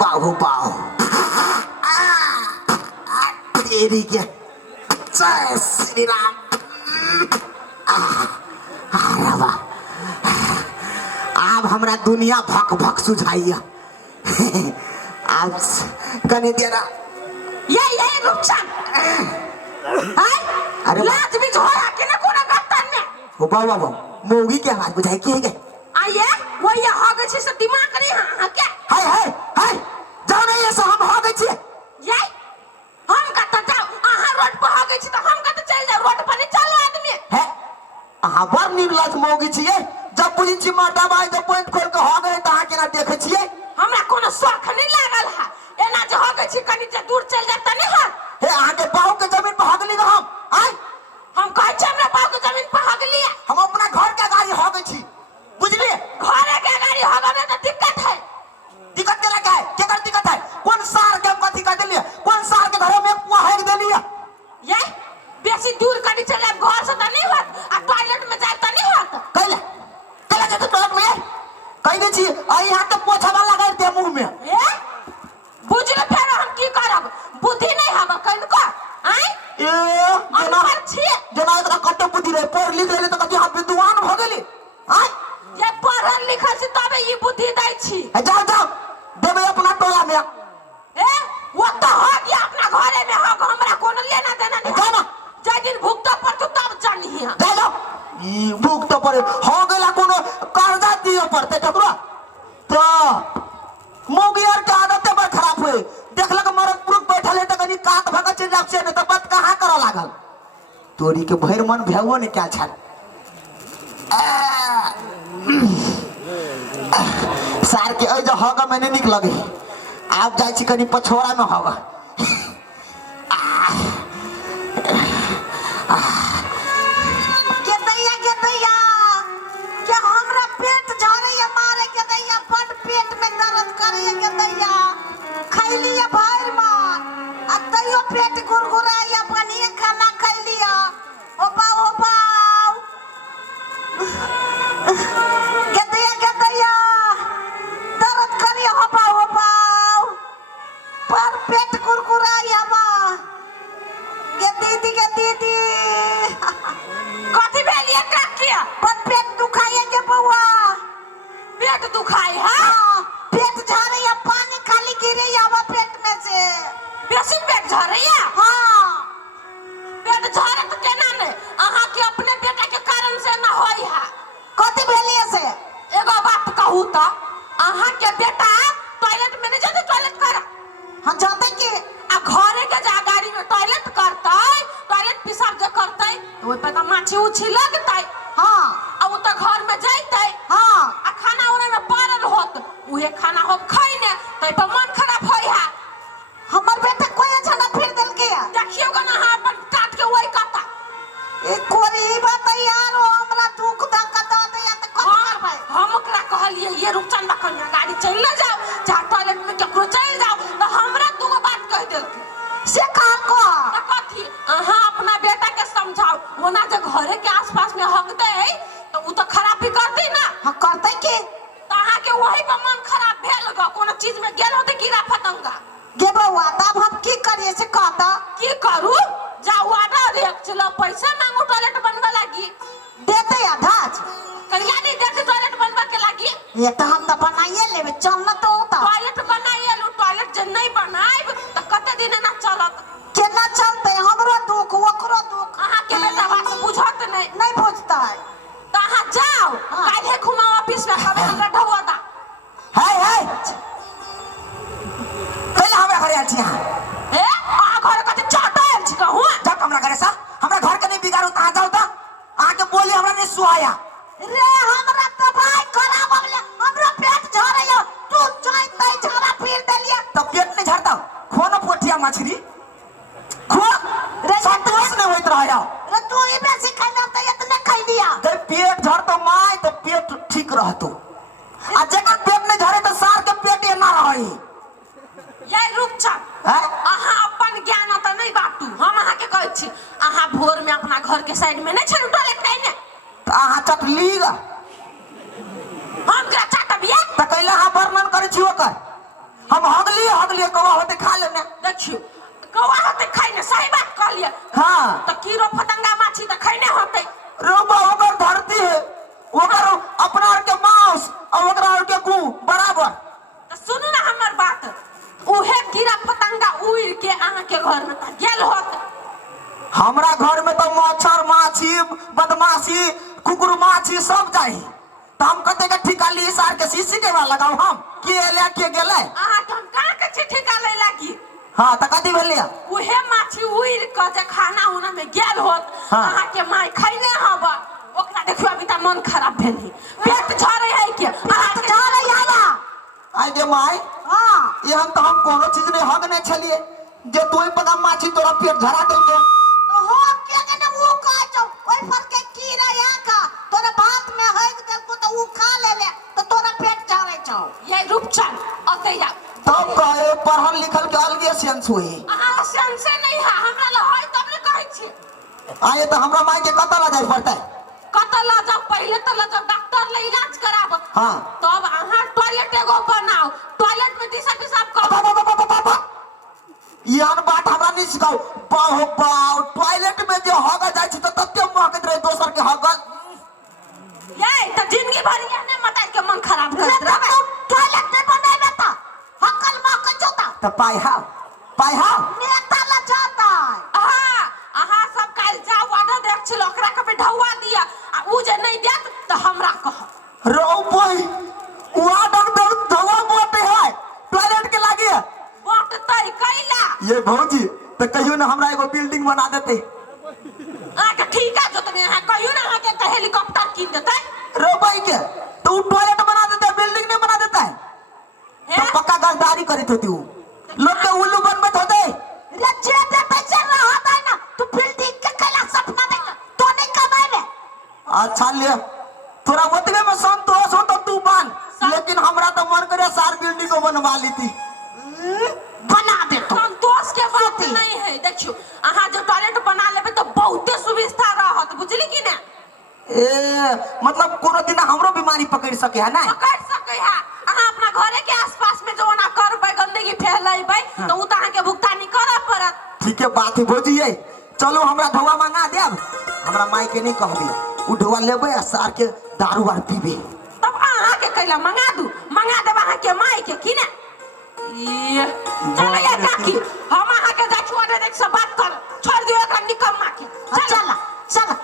बाहु बाहु तेरी क्या जय श्री राम। अब हमरा दुनिया भक भक सुझाइया। अब कने देना ये रुपचान अरे लाज भी झोरा के ना कोना गत्तन में हो बाबा मोगी के आवाज बुझाई के है आये वो ये हो गए से दिमाग नहीं हां क्या हाय जाओ नहीं ऐसा हम हो गए छे ये हम का तो जाओ आहा रोड पर हो गए छी तो हम का तो चल जाओ रोड पर नहीं चलो आदमी है आहा बर निर्लज मोगी छिए जब बुझी छी माटा बाई तो पॉइंट खोल के हो गए ता के ना देखे छिए हमरा कोनो शौक नहीं लागल है एना जे हो गए छी कनी जे दूर चल जाता नहीं है हे आगे बाहु के जमीन पर हगली ना हम कह छ हमरा बाहु के जमीन पर हगली हम अपना घर के गाड़ी हो गए छी बुझलिए घर के गाड़ी हो गए तो दिक्कत है दिक्कत केला का है के कर दिक्कत है कौन सार के कथि कर देलिए कौन सार के घर में कुआ हेग देलिए ये बेसी दूर कनी चले घर से त नहीं होत आ टॉयलेट में जाए त नहीं होत कइला जे तो टॉयलेट में कहि दे छी आ यहां तो पोछा लगा दे मुंह में ए बुझले फेर हम की करब बुद्धि नहीं हब कन को आई ए जना एकरा कट्टे बुद्धि रे पढ़ लिख ले तो कथि हम विद्वान भ गेली हां ये पढ़ल लिखल से तबे ई बुद्धि दै छी जाओ देबे अपना टोला में ए वो तो हो गया अपना घरे में हो हमरा कोनो लेना देना नहीं जाना जय दिन भुगतो पर तू तब जानी है जाओ ई भूख तो पर हो गेला कोनो कर्जा दियो पड़ते टकरो तो मोगी यार के आदत बड़ खराब होए देखलक मरद पुरुष बैठल है त कनी कात भगा चल जाब से न त बात कहां करा लागल तोरी के भैर मन भेवो ने क्या छाल सार के ए जो होगा मैंने निक लगे आप जाय छी कनी पछोड़ा में होगा के दैया के हमरा पेट झरैया मारे के दैया बड पेट में दर्द करे के दैया खैलिया भर मन आ तैयो पेट गुरगुराया बनिए खाना खैलिया ओ बाऊ के दैया दर्द करिया हो बाऊ पर पेट गुरगुराया बा के दीदी कथी भेलिए काकिया पर पेट दुखाए के बउआ पेट दुखाए हां पेट झरैया पानी खाली गिरैया बा पेट में से बेसी पेट झरैया हां पेट झरे त केना ने आहा के अपने बेटा के कारण से ना होई है कथी भेलिए से एगो बात कहू त आहा के बेटा टॉयलेट में नहीं जाते टॉयलेट कर हम जाते के आ घरे के जा गाड़ी में टॉयलेट करतै टॉयलेट पेशाब जे करतै ओइ पे त माछी उछी लगतै हां अब त घर में जइतै हां आ खाना उना में पड़ल होत उहे खाना हो खइने तै पे मन खराब होई है हमर बेटा कोई छना फिर देल के देखियो गना हां अपन टाट के ओइ कता ए कोरी बात यार हमरा दुख धक्का द दे या त कत करबै हम ओकरा कहलिए ये रुपचंद कन्या गाड़ी चल न जाओ जा टॉयलेट में केकरो चल जाओ त हमरा दुगो बात कह देलकै से कहां को कथी अहां अपना बेटा के समझाओ होना जे घरे के आसपास में हगदे तो उ तो खराबी करतै ना हां करतै के त अहां के वही पे मन खराब भेल ग कोनो चीज में गेल होते कीड़ा फतंगा गे बउआ तब हम की करिए से कहता की करू जाओ ऑर्डर रे चलो पैसा मांगो टॉयलेट बनवा लागी देते आधाज कहिया नहीं देते टॉयलेट बनवा के लागी ये तो हम त बनाइए लेबे चल न तो टॉयलेट बनाइए लो टॉयलेट जे नहीं बनाइब त कते दिन ना चलत केना चलते हमरो दुख ओकरो दुख अहां के बेटा बात बुझत नहीं बुझता है त अहां जाओ काल्हे घुमाओ ऑफिस में कबे हमरा ढवा दा हाय कइला हमरा घरे आल छी ए आ घर कते चाहता है छी कहू जा हमरा घरे सा हमरा घर के नहीं बिगाड़ो ता जाओ ता आके बोली हमरा नहीं सुहाया रे हमरा त भाई खराब हो गेले हमरा पेट झरैया तू जोई तई झरा फिर देलिए तो पेट नहीं झरता खोनो पोठिया मछली खो रे संतोष नहीं होइत रहया रे तू ई बेसी खाना त इतने खाई लिया जब पेट झरतो माय तो पेट ठीक रहतो आ जकर पेट नहीं झरे तो सार के पेट ना रही ये रुपचंद अहां अपन ज्ञान त नहीं बाटू हम अहां के कहै छी अहां भोर में अपना घर के साइड में नहीं छन टॉयलेट नहीं ने तो अहां चटलीगा हम का चाटबिया त कैला हा वर्णन करे छी ओकर हम हम हगली कौवा होते खा लेने। देखियो कौवा होते खाई ने सही बात कहलिए। हाँ तो कीड़ो फतंगा माछी तो खाई ने होते। रोबा ओकर धरती है, ओकर अपना और के मांस और ओकरा और के गू बराबर। तो सुनू ना हमर बात, उहे कीड़ा फतंगा उड़ के अहाँ के घर में त गेल होत। हमरा घर में तो मच्छर माछी बदमाशी कुकुर माछी सब जाही। तो हम कहते के ठिका ली सार के सीसी के वाला लगाओ हम के ले के गेले। अहाँ तो हम कहाँ के चिट्ठी का ले लागी। हाँ तो कथी भेलिए? उहे माछी उड़ के जे खाना उना में गेल होत। हाँ। अहाँ के माय खैले हबा, ओकरा देखियो अभी त मन खराब भेली, पेट झरे है के अहाँ के झरे आला। आई गे माय, हां ये हम कोनो चीज ने हग नहीं छलिए जे तू ही पता माछी तोरा पेट झरा दे के। तो हो के ने वो का जो ओइ पर के कीड़ा या का तोरा भात में हग देल को तो वो खा ले तो तोरा पेट झरे छौ। ये रूपचंद अते जा तब कहे पढ़ल लिखल के अलगे सेंस हुई। अहाँ सेंस नहीं है हमरा ल होय तब ने कहै छी। आए तो हमरा माय के कतला जाय पड़ता है। कतला जब पहले तो जब डॉक्टर ले इलाज कराब। हाँ तब अहाँ टॉयलेट एगो बनाओ, टॉयलेट में दिशा पेशाब करो। यान बात हमरा नहीं सिखाओ। बाहो बाव टॉयलेट में जो हग जाय छी तो तत्ते महकत रहे दोसर के हगल। ये तो जिंदगी भर ये ने मत के मन खराब करत रहे। टॉयलेट में बनाबे त हकल महक जोता तो पाई हां नेता ला जाता। अहाँ सब काल जाओ ऑर्डर देख छिलो ओकरा के पे ढौआ दिया आ उ जे नहीं देत तो हमरा कह। रो बोई वा डॉक्टर दवा बोते है टॉयलेट के लागे वोट तई कैला। ये भौजी तो कहियो ना हमरा एगो बिल्डिंग बना देते। आ के ठीक है जोतने है कहियो ना आके तो हेलीकॉप्टर कीन देते। रो भाई के तो टॉयलेट बना देते बिल्डिंग नहीं बना देता है। तो पक्का गद्दारी करत होती हूं लोग के उल्लू बनबत होते। रे जेते पैसे रहत है ना तू बिल्डिंग के कैला सपना देख तो नहीं कमाएबे। अच्छा ले तोरा ओतबे में संतोष हो तो तू बन, लेकिन हमरा तो मन करे सार बिल्डिंग को बनवा लीती। बना दे तो संतोष के बात नहीं है। देखियो अहाँ जो टॉयलेट बना लेबे तो बहुते सुविधा रहत बुझली कि ना। ए मतलब कोनो दिन हमरो बीमारी पकड़ सके है ना। पकड़ सके है। अहाँ अपना घरे के आसपास में जो ना करबे गंदगी फैलाइबे तो उ त अहाँ के भुगतानी करे पड़त। ठीक है बात है भौजी ये चलो हमरा ढौआ मंगा देब। हमरा माई के नहीं कहबी उ ढौआ लेबे आ सार के दारू वार पीबे। तब अहाँ के कैला मंगा देब अहाँ के माई के कि ना। ये चल ये काकी हम अहाँ के जा छोड़ दे एक से बात कर छोड़ दियो का निकम्मा के। चल चल